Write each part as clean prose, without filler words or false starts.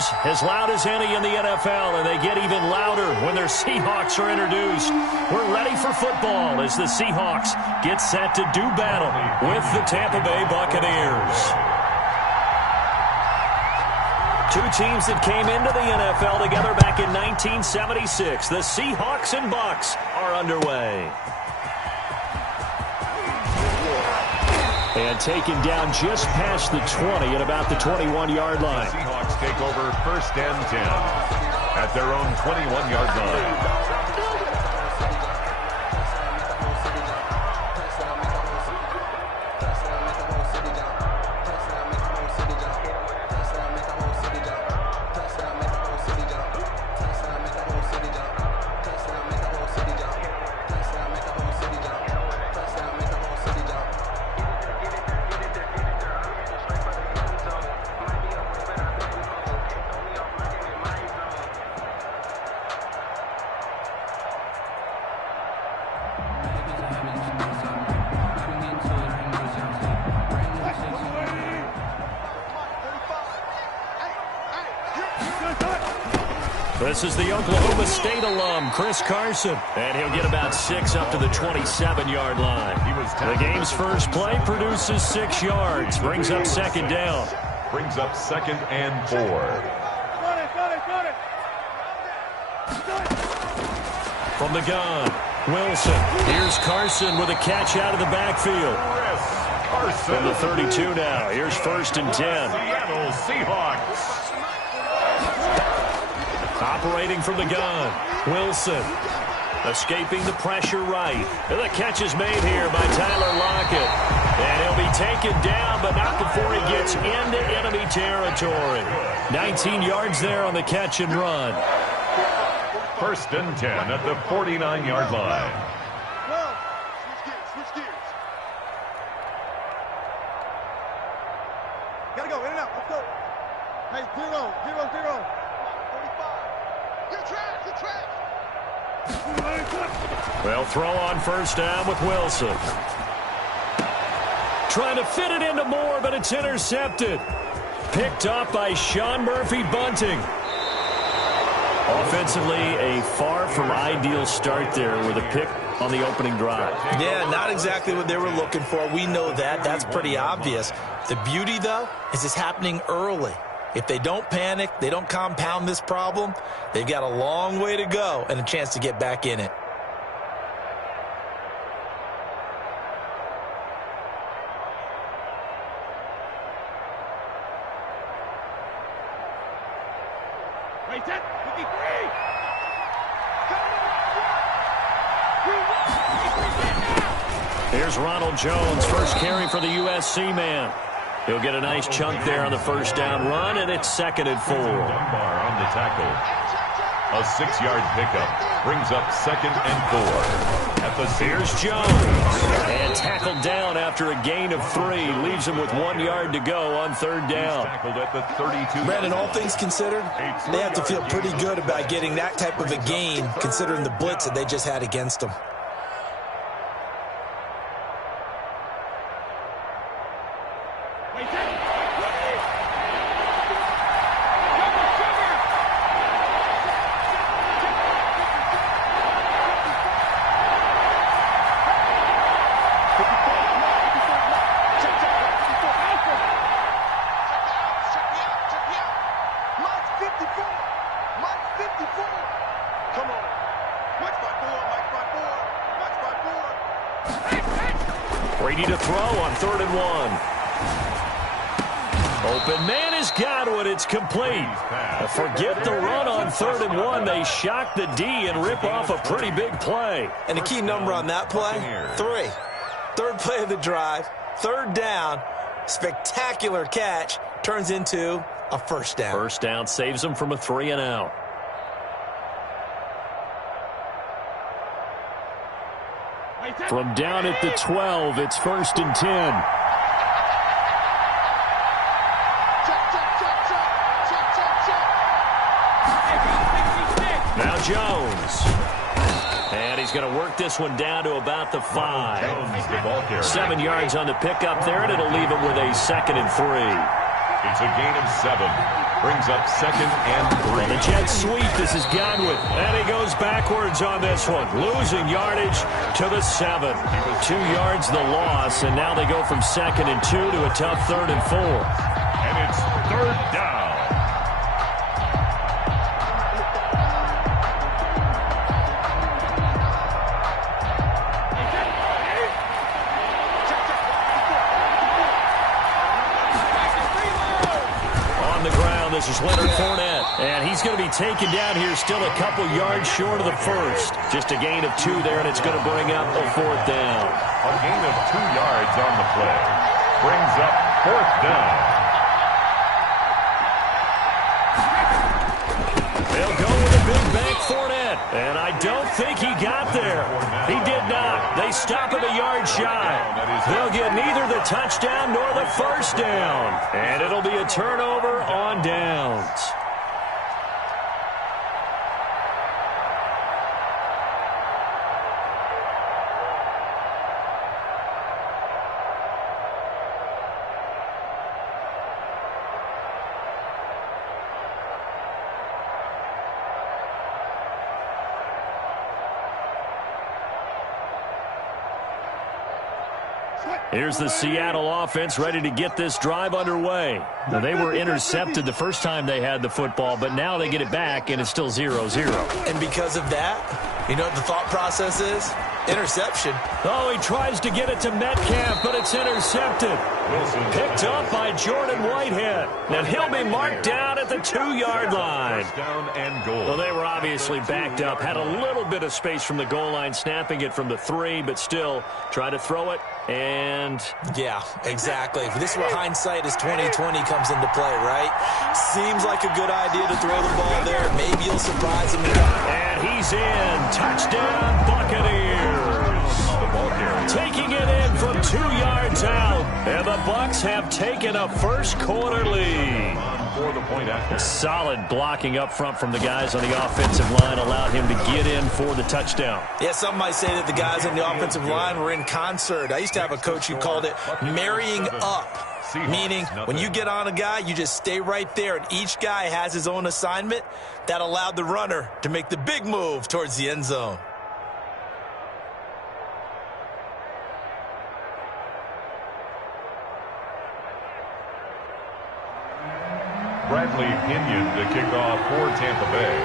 cheers as loud as any in the NFL, and they get even louder when their Seahawks are introduced. We're ready for football as the Seahawks get set to do battle with the Tampa Bay Buccaneers. Two teams that came into the NFL together back in 1976. The Seahawks and Bucs are underway. And taken down just past the 20 at about the 21-yard line. The Seahawks take over 1st and 10 at their own 21-yard line. This is the Oklahoma State alum, Chris Carson, and he'll get about 6 up to the 27-yard line. The game's first play produces 6 yards, brings up 2nd down. Brings up 2nd and 4. From the gun, Wilson. Here's Carson with a catch out of the backfield. From the 32 now, here's 1st and 10. Seattle Seahawks. Operating from the gun, Wilson. Escaping the pressure right. The catch is made here by Tyler Lockett. And he'll be taken down, but not before he gets into enemy territory. 19 yards there on the catch and run. 1st and 10 at the 49-yard line. Switch gears. Gotta go, in and out, let's go. Hey, 0-0-0. Well, throw on 1st down with Wilson. Trying to fit it into Moore, but it's intercepted. Picked up by Sean Murphy-Bunting. Offensively, a far from ideal start there with a pick on the opening drive. Yeah, not exactly what they were looking for. We know that. That's pretty obvious. The beauty, though, is it's happening early. If they don't panic, they don't compound this problem, they've got a long way to go and a chance to get back in it. Here's Ronald Jones, first carry for the USC man. He'll get a nice chunk there on the 1st down run, and it's 2nd and 4. Dunbar on the tackle. A 6-yard pickup brings up 2nd and 4. At the Here's Jones. And tackled down after a gain of 3. Leaves him with 1 yard to go on 3rd down. Tackled at the 32. Brandon, all things considered, they have to feel pretty good about getting that type of a gain, considering the blitz that they just had against them. Brady to throw on 3rd and 1. Open man has got it. It's complete. Forget the run on 3rd and 1. They shock the D and rip off a pretty big play. And the key number on that play, 3. 3rd play of the drive, 3rd down, spectacular catch, turns into a 1st down. 1st down saves them from a 3 and out. From down at the 12, it's 1st and 10. Now Jones. And he's going to work this one down to about the 5. 7 yards on the pickup there, and it'll leave him with a 2nd and 3. It's a gain of 7. Brings up 2nd and 3. The jet sweep. This is Godwin. And he goes backwards on this one. Losing yardage to the 7. 2 yards the loss, and now they go from 2nd and 2 to a tough 3rd and 4. And it's 3rd down. This is Leonard Fournette, and he's going to be taken down here still a couple yards short of the first. Just a gain of 2 there, and it's going to bring up a 4th down. A gain of 2 yards on the play. Brings up 4th down. They'll go with a big bank Fournette, and I don't think he got there. He did not. They stop him a yard shy. They'll get neither the touchdown nor the first down, and it'll be a turnover on downs. Here's the Seattle offense ready to get this drive underway. Now, they were intercepted the first time they had the football, but now they get it back, and it's still 0-0. And because of that, you know what the thought process is? Interception. Oh, he tries to get it to Metcalf, but it's intercepted. Picked up by Jordan Whitehead. And he'll be marked down at the 2-yard line. First down and goal. Well, they were obviously backed up. Had a little bit of space from the goal line, snapping it from the 3, but still try to throw it. And yeah, exactly. This is where hindsight is 20/20 comes into play, right? Seems like a good idea to throw the ball there. Maybe you'll surprise him. And he's in. Touchdown, Buccaneers. Taking it in from 2 yards out. And the Bucs have taken a first-quarter lead. For the point after. Solid blocking up front from the guys on the offensive line allowed him to get in for the touchdown. Yeah, some might say that the guys on the offensive line were in concert. I used to have a coach who called it marrying up, meaning when you get on a guy, you just stay right there, and each guy has his own assignment. That allowed the runner to make the big move towards the end zone. Bradley Pinion to kick off for Tampa Bay.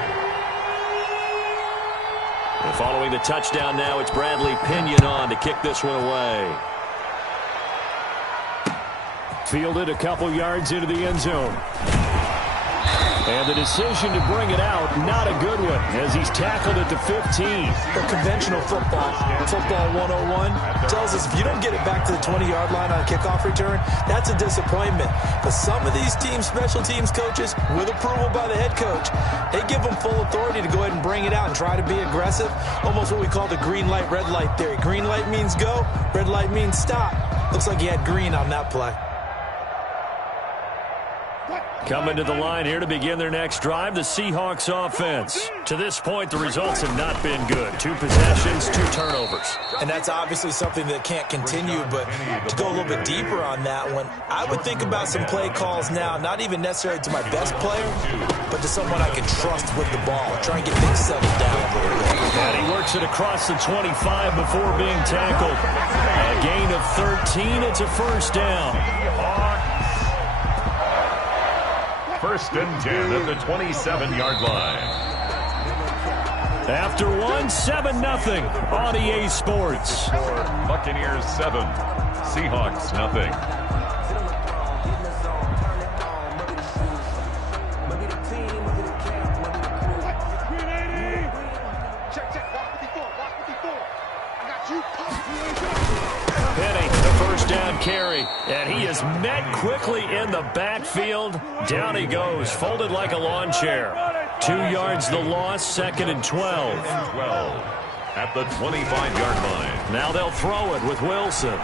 And following the touchdown now, it's Bradley Pinion on to kick this one away. Fielded a couple yards into the end zone. And the decision to bring it out, not a good one, as he's tackled at the 15. The conventional football 101, tells us if you don't get it back to the 20-yard line on a kickoff return, that's a disappointment. But some of these special teams coaches, with approval by the head coach, they give them full authority to go ahead and bring it out and try to be aggressive. Almost what we call the green light, red light theory. Green light means go, red light means stop. Looks like he had green on that play. Coming to the line here to begin their next drive, the Seahawks offense. To this point, the results have not been good. 2 possessions, 2 turnovers. And that's obviously something that can't continue, but to go a little bit deeper on that one, I would think about some play calls now, not even necessarily to my best player, but to someone I can trust with the ball. Try and get things settled down a little bit. And he works it across the 25 before being tackled. A gain of 13, it's a first down. First and 10 at the 27-yard line. After 7-0 on EA Sports. Buccaneers 7, Seahawks nothing. Penny, the first down carry, and he is met quickly in the backfield. Down he goes, folded like a lawn chair. 2 yards the loss, 2nd and 12. At the 25-yard line. Now they'll throw it with Wilson.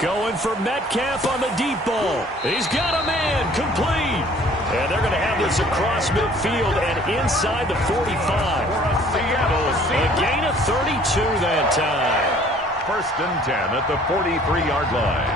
Going for Metcalf on the deep ball. He's got a man, complete. And they're going to have this across midfield and inside the 45. A gain of 32 that time. First and 10 at the 43-yard line.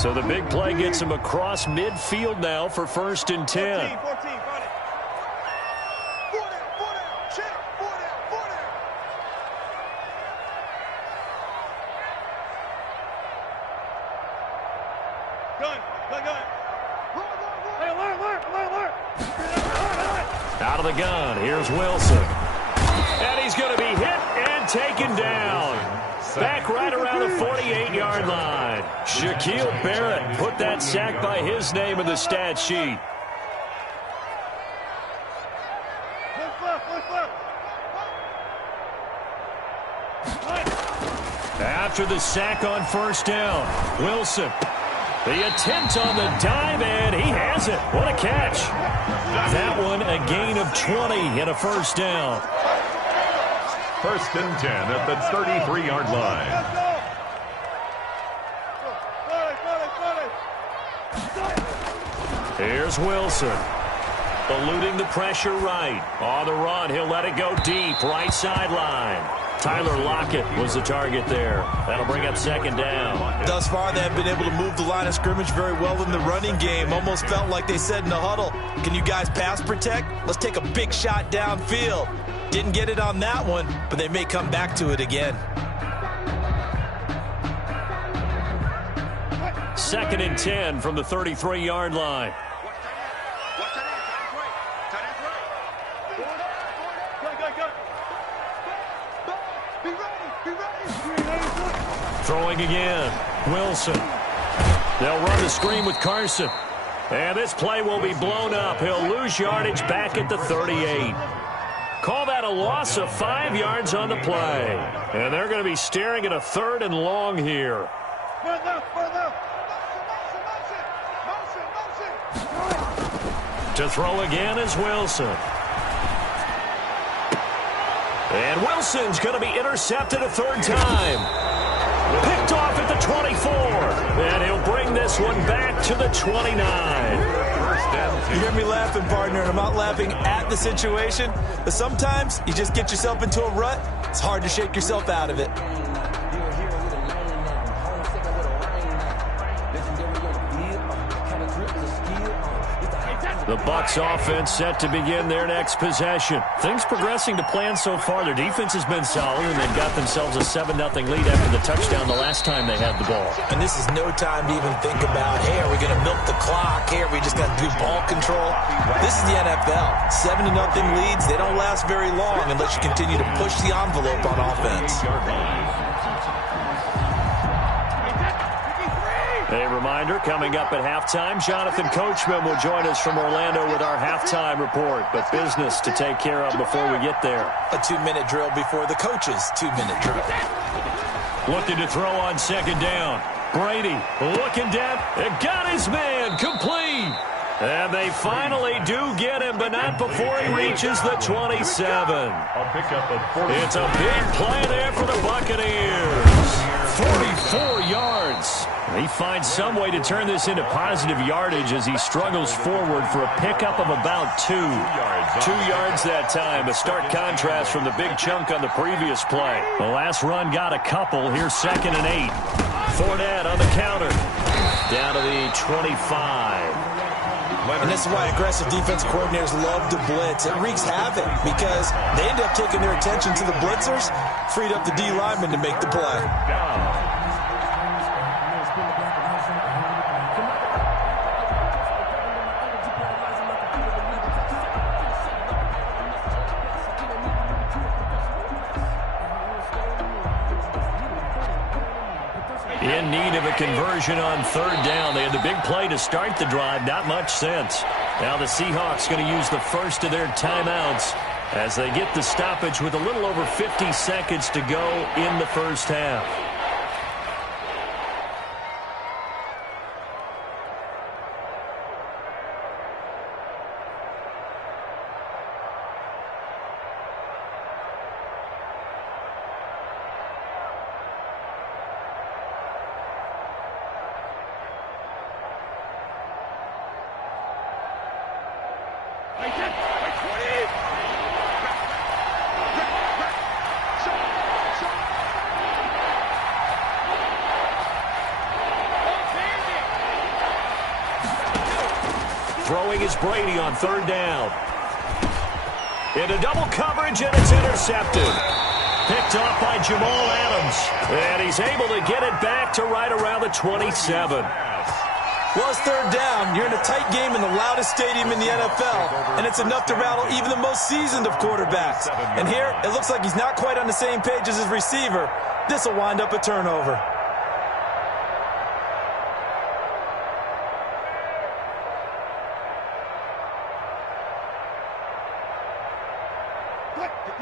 So the big play gets him across midfield now for 1st and 10. 14. Out of the gun, here's Wilson. And he's going to be hit and taken down. Back right around the 48-yard line. Shaquille Barrett put that sack by his name in the stat sheet. After the sack on 1st down, Wilson. The attempt on the dive, and he has it. What a catch. That one a gain of 20 and a 1st down. 1st and 10 at the 33-yard line. Here's Wilson. Eluding the pressure right. On the run, he'll let it go deep, right sideline. Tyler Lockett was the target there. That'll bring up 2nd down. Thus far, they have been able to move the line of scrimmage very well in the running game. Almost felt like they said in the huddle, can you guys pass protect? Let's take a big shot downfield. Didn't get it on that one, but they may come back to it again. 2nd and 10 from the 33-yard line. Throwing again. Wilson. They'll run the screen with Carson. And this play will be blown up. He'll lose yardage back at the 38. Call that a loss of 5 yards on the play. And they're going to be staring at a 3rd and long here. To throw again is Wilson. And Wilson's going to be intercepted a 3rd time. Picked off at the 24. And he'll bring this one back to the 29. You hear me laughing, partner, and I'm not laughing at the situation, but sometimes you just get yourself into a rut. It's hard to shake yourself out of it. The Bucs offense set to begin their next possession. Things progressing to plan so far. Their defense has been solid, and they've got themselves a 7-0 lead after the touchdown the last time they had the ball. And this is no time to even think about, hey, are we going to milk the clock? Hey, are we just going to do ball control? This is the NFL. 7-0 leads, they don't last very long unless you continue to push the envelope on offense. A reminder, coming up at halftime, Jonathan Coachman will join us from Orlando with our halftime report, but business to take care of before we get there. A 2-minute drill before the coach's 2-minute drill. Looking to throw on 2nd down. Brady looking down and got his man complete. And they finally do get him, but not before he reaches the 27. A pickup of 40. It's a big play there for the Buccaneers. 44 yards. He finds some way to turn this into positive yardage as he struggles forward for a pickup of about 2. 2 yards that time, a stark contrast from the big chunk on the previous play. The last run got a couple. Here's 2nd and 8. Fournette on the counter. Down to the 25. And this is why aggressive defense coordinators love to blitz. It wreaks havoc because they end up taking their attention to the blitzers, freed up the D lineman to make the play. In need of a conversion on 3rd down. They had the big play to start the drive. Not much sense. Now the Seahawks going to use the first of their timeouts as they get the stoppage with a little over 50 seconds to go in the first half. throwing is Brady on third down. Into double coverage, and it's intercepted. Picked off by Jamal Adams. And he's able to get it back to right around the 27. Well, it's third down. You're in a tight game in the loudest stadium in the NFL, and it's enough to rattle even the most seasoned of quarterbacks. And here, it looks like he's not quite on the same page as his receiver. This will wind up a turnover.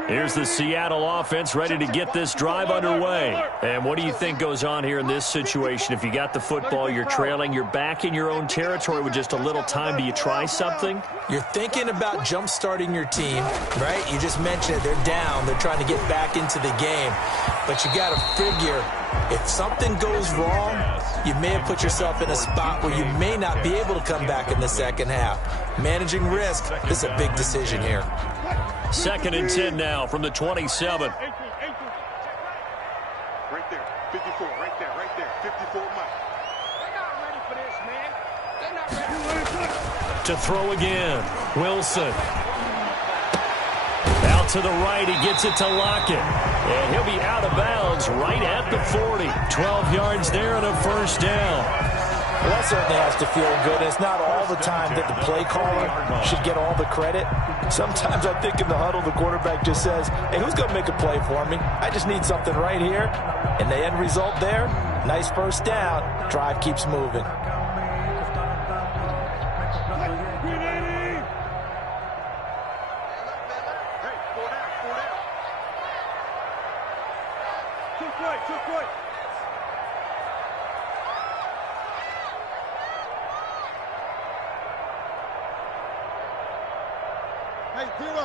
Here's the Seattle offense ready to get this drive underway. And what do you think goes on here in this situation? If you got the football, you're trailing, you're back in your own territory with just a little time. Do you try something? You're thinking about jump-starting your team, right? You just mentioned it. They're down. They're trying to get back into the game. But you got to figure, if something goes wrong, you may have put yourself in a spot where you may not be able to come back in the second half. Managing risk, this is a big decision here. 2nd and 10 now from the 27. Right there, 54, right there, 54 miles. They're not ready for this, man. They're not ready. To throw again, Wilson. Out to the right, he gets it to Lockett. And he'll be out of bounds right at the 40. 12 yards there and a first down. Well, that certainly has to feel good. It's not all the time that the play caller should get all the credit. Sometimes I think in the huddle, the quarterback just says, hey, who's going to make a play for me? I just need something right here. And the end result there, nice first down. Drive keeps moving. Too quick. Hey, zero.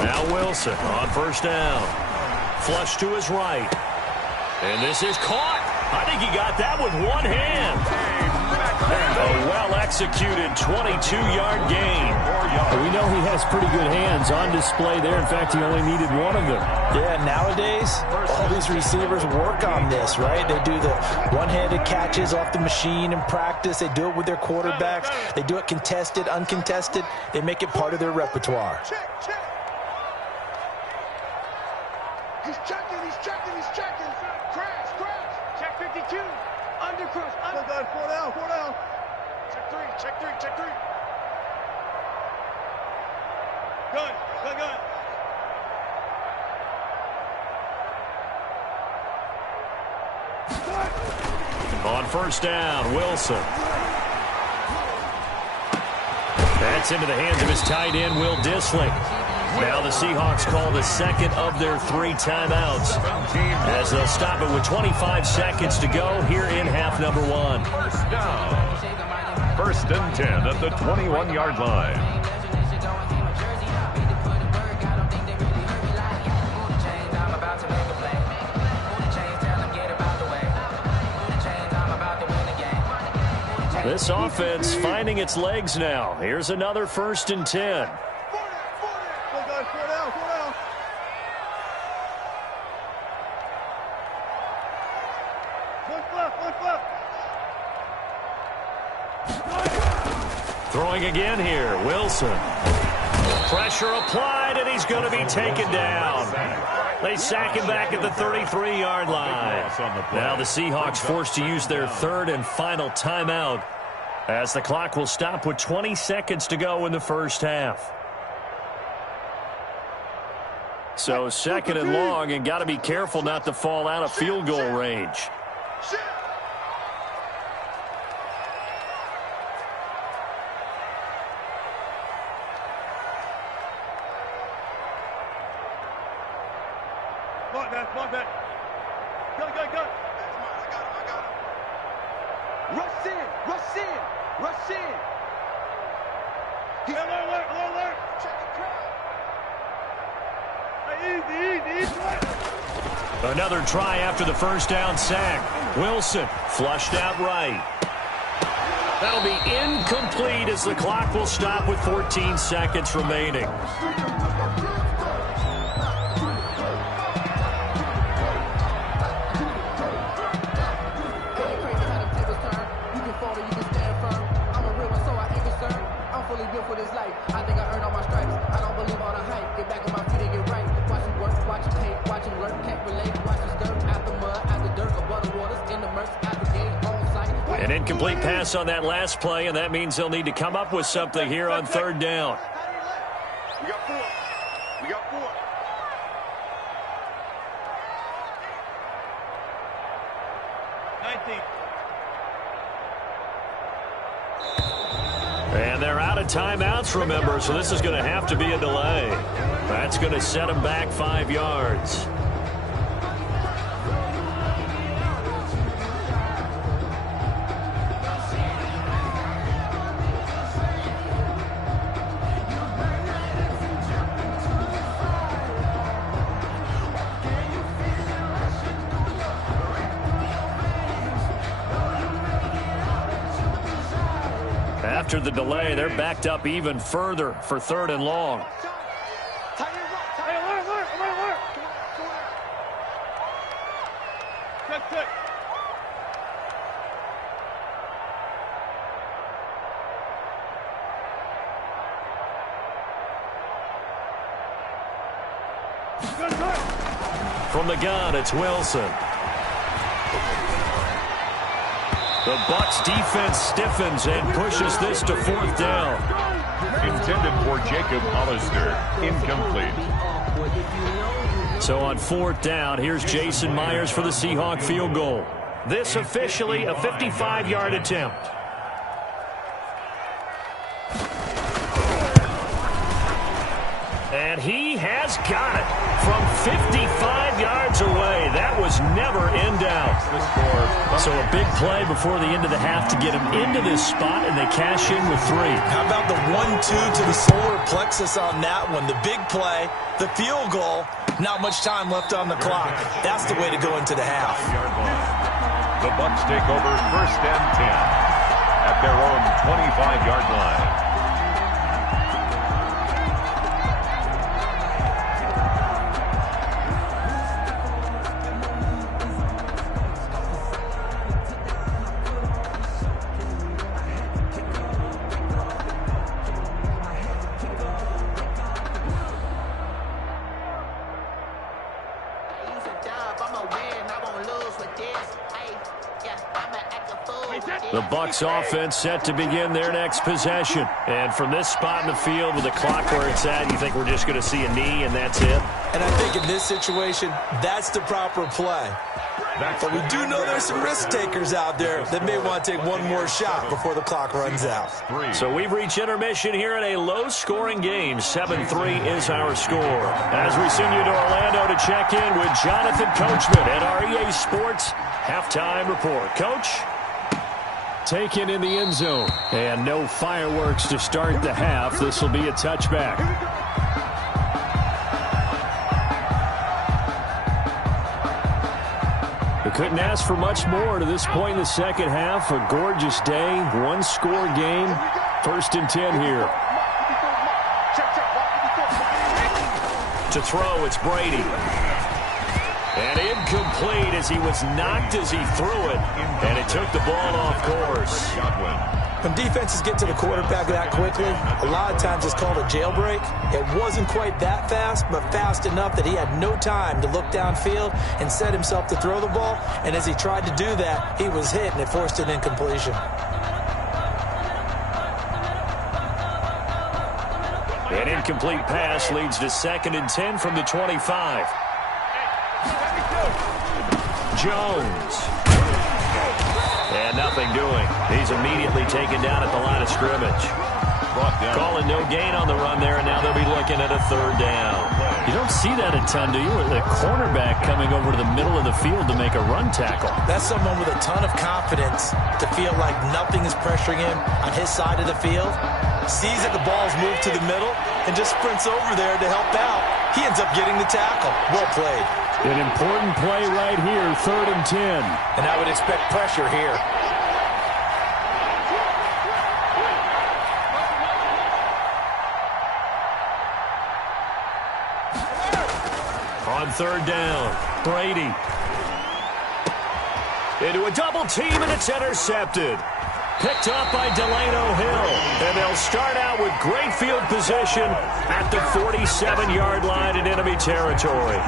Now Wilson on first down. Flush to his right. And this is caught. I think he got that with one hand. A well-executed 22-yard gain. We know he has pretty good hands on display there. In fact, he only needed one of them. Yeah, nowadays, all these receivers work on this, right? They do the one-handed catches off the machine in practice. They do it with their quarterbacks. They do it contested, uncontested. They make it part of their repertoire. Check. He's checking. Crash. Check 52. Undercross. Four down. Check three. Gun. On first down, Wilson. That's into the hands of his tight end, Will Dissling. Now the Seahawks call the second of their 3 timeouts as they'll stop it with 25 seconds to go here in half number 1. First down. 1st and 10 at the 21-yard line. This offense finding its legs now. Here's another 1st and 10. Four down. One left. Throwing again here, Wilson. Pressure applied, and he's going to be taken down. They sack him back at the 33-yard line. Now the Seahawks forced to use their 3rd and final timeout as the clock will stop with 20 seconds to go in the first half. So 2nd and long, and got to be careful not to fall out of field goal range. Mark that. Go. I got him. Rush in. Alert. Check the crowd. Easy. Another try after the first down sack. Wilson flushed out right. That'll be incomplete as the clock will stop with 14 seconds remaining. An incomplete pass on that last play, and that means they'll need to come up with something here on third down. We got 4. We got 4. And they're out of timeouts, remember, so this is going to have to be a delay. That's going to set them back 5 yards. After the delay, they're backed up even further for third and long. From the gun, it's Wilson. The Bucs defense stiffens and pushes this to fourth down. Intended for Jacob Hollister. Incomplete. So on fourth down, here's Jason Myers for the Seahawk field goal. This officially a 55-yard attempt. And he has got it from 55 yards away. That was never in doubt. So a big play before the end of the half to get him into this spot, and they cash in with 3. How about the 1-2 to the solar plexus on that one? The big play, the field goal, not much time left on the clock. That's the way to go into the half. The Bucs take over first and 10 at their own 25-yard line. The Bucs offense set to begin their next possession. And from this spot in the field with the clock where it's at, you think we're just going to see a knee and that's it? And I think in this situation, that's the proper play. But we do know there's some risk takers out there that may want to take one more shot before the clock runs out. So we've reached intermission here in a low-scoring game. 7-3 is our score. As we send you to Orlando to check in with Jonathan Coachman at our EA Sports Halftime Report. Coach? Taken in the end zone. And no fireworks to start the half. This will be a touchback. We couldn't ask for much more to this point in the second half. A gorgeous day, one-score game. First and 10 here. To throw, it's Brady. And incomplete as he was knocked as he threw it. And it took the ball off course. When defenses get to the quarterback that quickly, a lot of times it's called a jailbreak. It wasn't quite that fast, but fast enough that he had no time to look downfield and set himself to throw the ball. And as he tried to do that, he was hit, and it forced an incompletion. An incomplete pass leads to 2nd and 10 from the 25. Jones. And nothing doing. He's immediately taken down at the line of scrimmage. Calling no gain on the run there, and now they'll be looking at a third down. You don't see that a ton, do you? The cornerback coming over to the middle of the field to make a run tackle. That's someone with a ton of confidence to feel like nothing is pressuring him on his side of the field. Sees that the ball's moved to the middle and just sprints over there to help out. He ends up getting the tackle. Well played. An important play right here, 3rd and 10. And I would expect pressure here. On 3rd down, Brady. Into a double team, and it's intercepted. Picked up by Delano Hill. And they'll start out with great field position at the 47-yard line in enemy territory.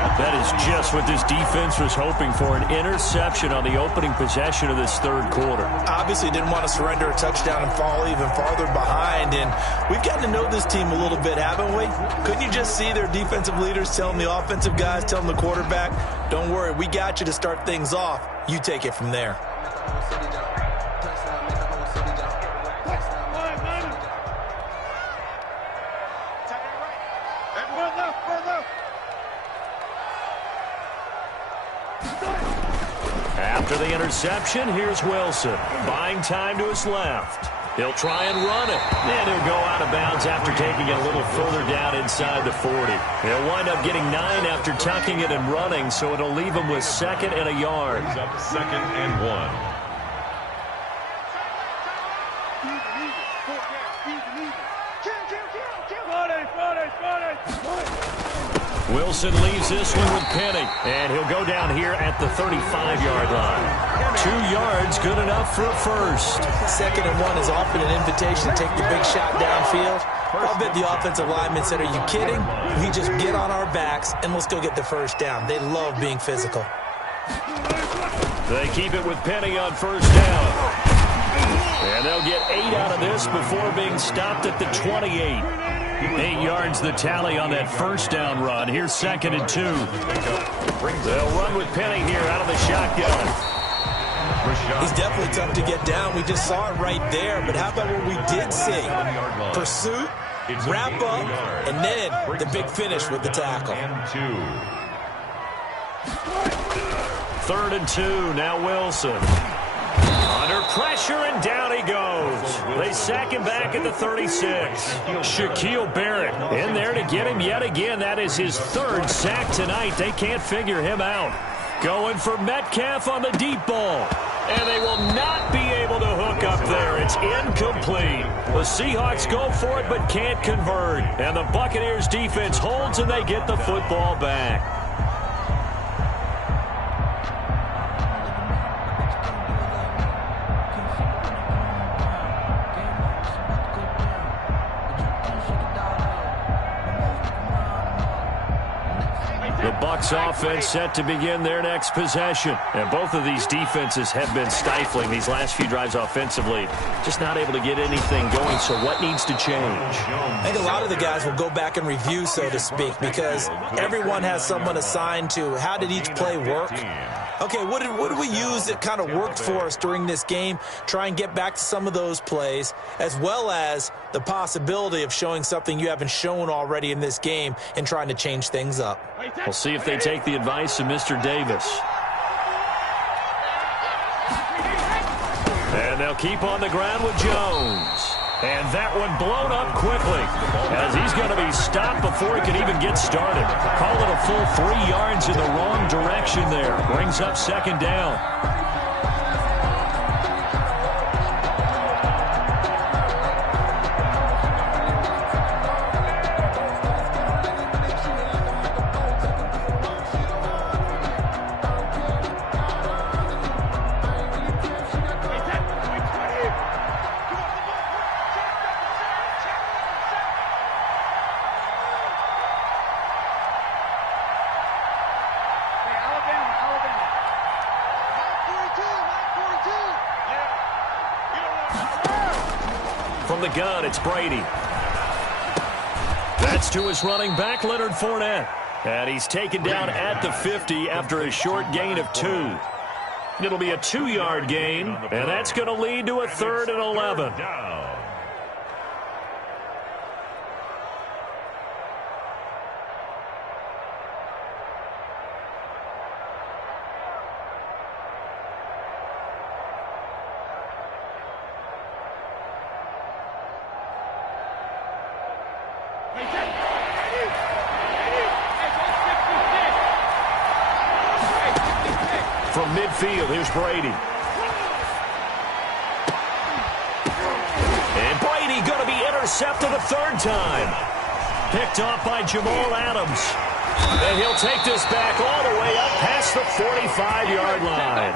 That is just what this defense was hoping for, an interception on the opening possession of this third quarter. Obviously didn't want to surrender a touchdown and fall even farther behind, and we've gotten to know this team a little bit, haven't we? Couldn't you just see their defensive leaders telling the offensive guys, telling the quarterback, don't worry, we got you to start things off. You take it from there. After the interception, here's Wilson. Buying time to his left. He'll try and run it. And he'll go out of bounds after taking it a little further down inside the 40. He'll wind up getting 9 after tucking it and running, so it'll leave him with 2nd and a yard. Brings up 2nd and 1. Wilson leaves this one with Penny, and he'll go down here at the 35-yard line. 2 yards, good enough for a first. 2nd and 1 is often an invitation to take the big shot downfield. I'll bet the offensive lineman said, are you kidding? We just get on our backs, and let's go get the first down. They love being physical. They keep it with Penny on first down. And they'll get 8 out of this before being stopped at the 28. 8 yards the tally on that first down run. Here's 2nd and 2. They'll run with Penny here out of the shotgun. He's definitely tough to get down. We just saw it right there. But how about what we did see? Pursuit, wrap up, and then the big finish with the tackle. 3rd and 2. Now Wilson. Under pressure, and down he goes. They sack him back at the 36. Shaquille Barrett in there to get him yet again. That is his 3rd sack tonight. They can't figure him out. Going for Metcalf on the deep ball. And they will not be able to hook up there. It's incomplete. The Seahawks go for it but can't convert. And the Buccaneers defense holds and they get the football back. The Bucs offense set to begin their next possession. And both of these defenses have been stifling these last few drives offensively. Just not able to get anything going, so what needs to change? I think a lot of the guys will go back and review, so to speak, because everyone has someone assigned to how did each play work. Okay, what did we use that kind of worked for us during this game? Try and get back to some of those plays, as well as the possibility of showing something you haven't shown already in this game and trying to change things up. We'll see if they take the advice of Mr. Davis. And they'll keep on the ground with Jones. And that one blown up quickly as he's going to be stopped before he can even get started. Call it a full 3 yards in the wrong direction there. Brings up 2nd down. From the gun, it's Brady. That's to his running back, Leonard Fournette. And he's taken down at the 50 after a short gain of 2. It'll be a 2-yard gain, and that's going to lead to a 3rd and 11. From midfield, here's Brady. And Brady going to be intercepted a 3rd time. Picked off by Jamal Adams. And he'll take this back all the way up past the 45-yard line.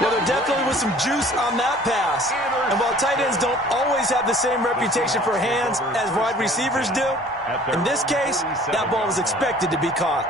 Well, there definitely was some juice on that pass. And while tight ends don't always have the same reputation for hands as wide receivers do, in this case, that ball was expected to be caught.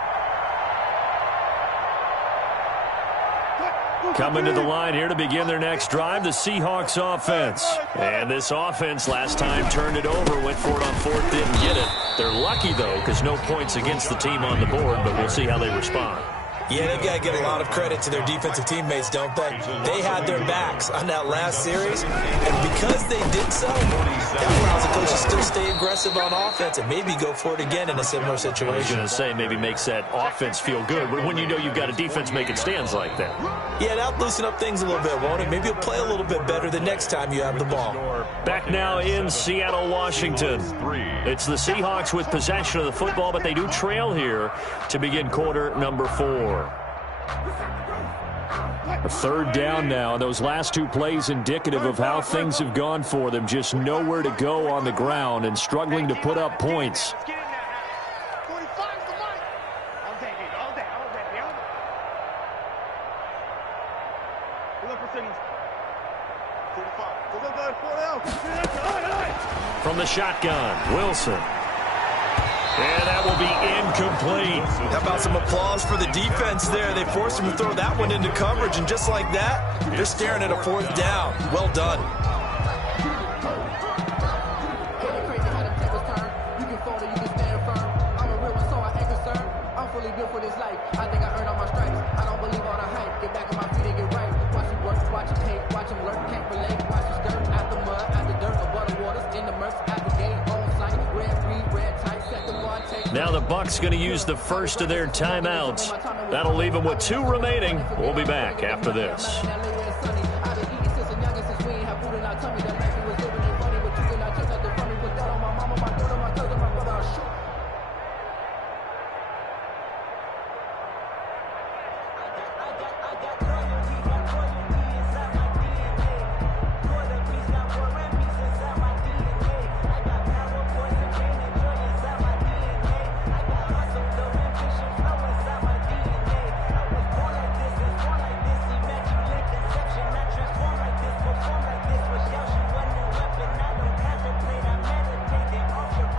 Coming to the line here to begin their next drive, the Seahawks offense. And this offense last time turned it over, went for it on fourth, didn't get it. They're lucky, though, because no points against the team on the board, but we'll see how they respond. Yeah, they've got to give a lot of credit to their defensive teammates, don't they? They had their backs on that last series, and because they did so, that allows the coach to still stay aggressive on offense and maybe go for it again in a similar situation. I was going to say maybe makes that offense feel good, but when you know you've got a defense making stands like that. Yeah, that'll loosen up things a little bit, won't it? Maybe you'll play a little bit better the next time you have the ball. Back now in Seattle, Washington. It's the Seahawks with possession of the football, but they do trail here to begin quarter number 4. A third down now. Those last two plays indicative of how things have gone for them. Just nowhere to go on the ground and struggling to put up points. From the shotgun, Wilson. And that will be incomplete. How about some applause for the defense there? They forced him to throw that one into coverage, and just like that, they're staring at a fourth down. Well done. Now the Bucs going to use the first of their timeouts. That'll leave them with 2 remaining. We'll be back after this.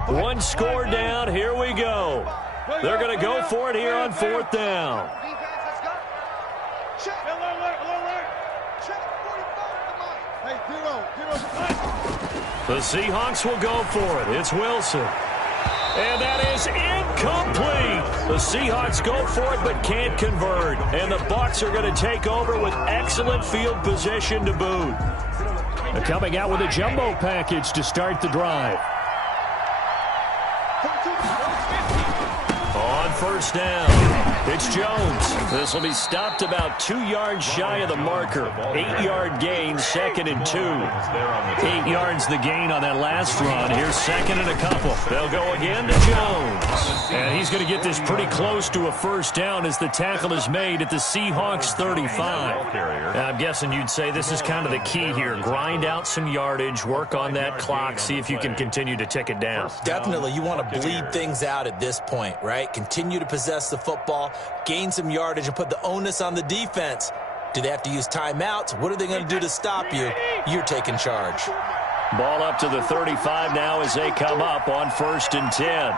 One score down. Here we go. They're going to go for it here on fourth down. The Seahawks will go for it. It's Wilson. And that is incomplete. The Seahawks go for it but can't convert. And the Bucs are going to take over with excellent field position to boot. They're coming out with a jumbo package to start the drive. On first down, it's Jones. This will be stopped about 2 yards shy of the marker. 8-yard gain, 2nd and 2. 8 yards the gain on that last run. Here's 2nd and a couple. They'll go again to Jones. And he's going to get this pretty close to a first down as the tackle is made at the Seahawks 35. Now, I'm guessing you'd say this is kind of the key here. Grind out some yardage, work on that clock, see if you can continue to tick it down. Definitely. You want to bleed things out at this point, right? Continue to possess the football, gain some yardage, and put the onus on the defense. Do they have to use timeouts? What are they going to do to stop you? You're taking charge. Ball up to the 35 now as they come up on 1st and 10.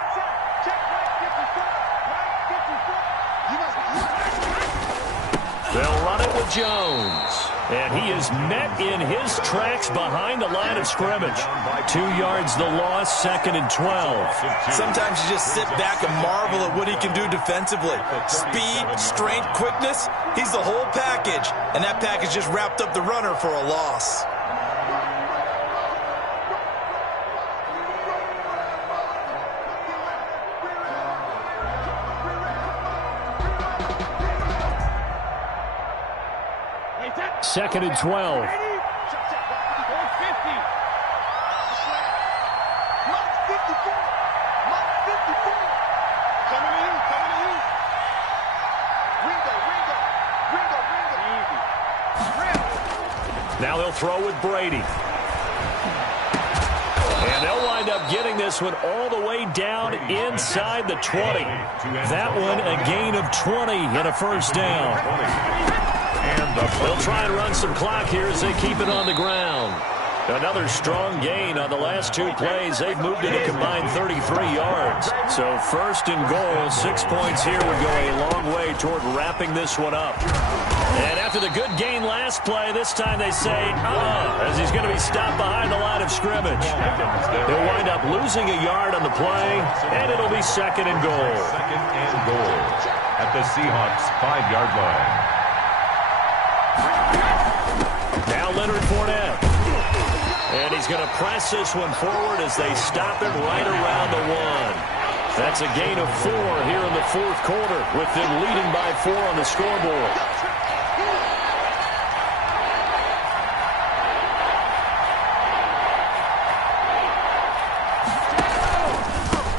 They'll run it with Jones. And he is met in his tracks behind the line of scrimmage. 2 yards the loss, 2nd and 12. Sometimes you just sit back and marvel at what he can do defensively. Speed, strength, quickness, he's the whole package. And that package just wrapped up the runner for a loss. Second and 12. Now they'll throw with Brady. And they'll wind up getting this one all the way down inside the 20. That one a gain of 20 and a first down. They'll try and run some clock here as they keep it on the ground. Another strong gain on the last 2 plays. They've moved it a combined 33 yards. So first and goal, 6 points here would go a long way toward wrapping this one up. And after the good gain last play, this time they say, as he's going to be stopped behind the line of scrimmage. He'll wind up losing a yard on the play, and it'll be second and goal. Second and goal at the Seahawks' 5-yard line. Now Leonard Fournette. And he's going to press this one forward as they stop him right around the 1. That's a gain of 4 here in the fourth quarter, with them leading by 4 on the scoreboard.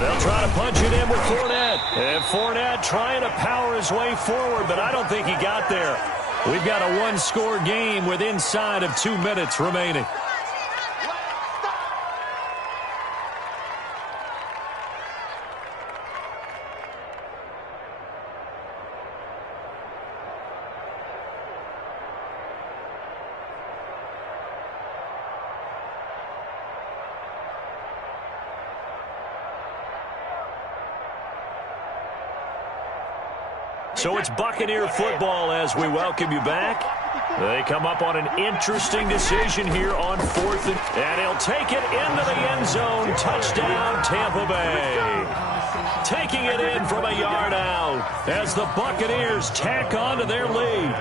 They'll try to punch it in with Fournette. And Fournette trying to power his way forward, but I don't think he got there. We've got a 1-score game with inside of 2 minutes remaining. So it's Buccaneer football as we welcome you back. They come up on an interesting decision here on 4th, and he'll take it into the end zone. Touchdown, Tampa Bay. Taking it in from a yard out as the Buccaneers tack on to their lead.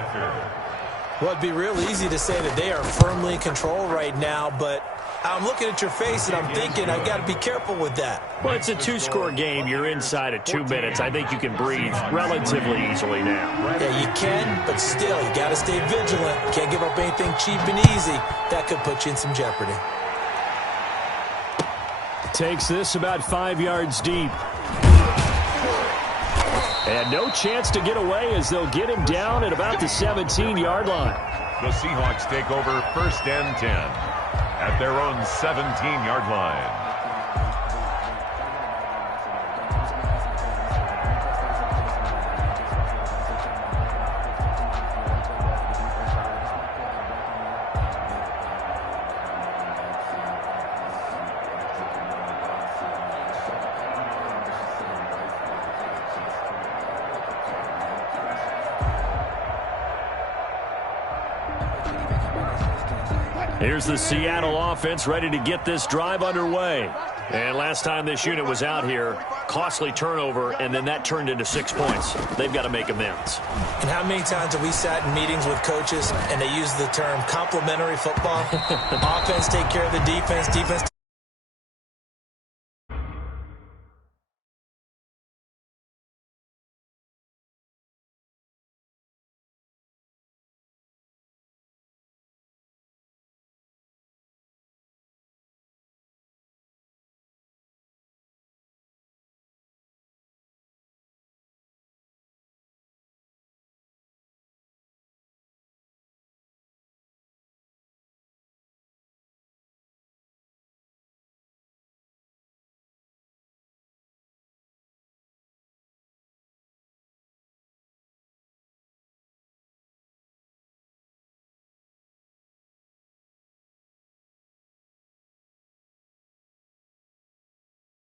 Well, it'd be real easy to say that they are firmly in control right now, but I'm looking at your face and I'm thinking I've got to be careful with that. Well, it's a 2-score game. You're inside of 2 minutes. I think you can breathe relatively easily now. Yeah, you can, but still, you got to stay vigilant. Can't give up anything cheap and easy. That could put you in some jeopardy. Takes this about 5 yards deep. And no chance to get away as they'll get him down at about the 17-yard line. The Seahawks take over 1st and 10 at their own 17-yard line. Here's the Seattle offense ready to get this drive underway. And last time this unit was out here, costly turnover, and then that turned into 6 points. They've got to make amends. And how many times have we sat in meetings with coaches and they use the term complementary football? Offense take care of the defense, defense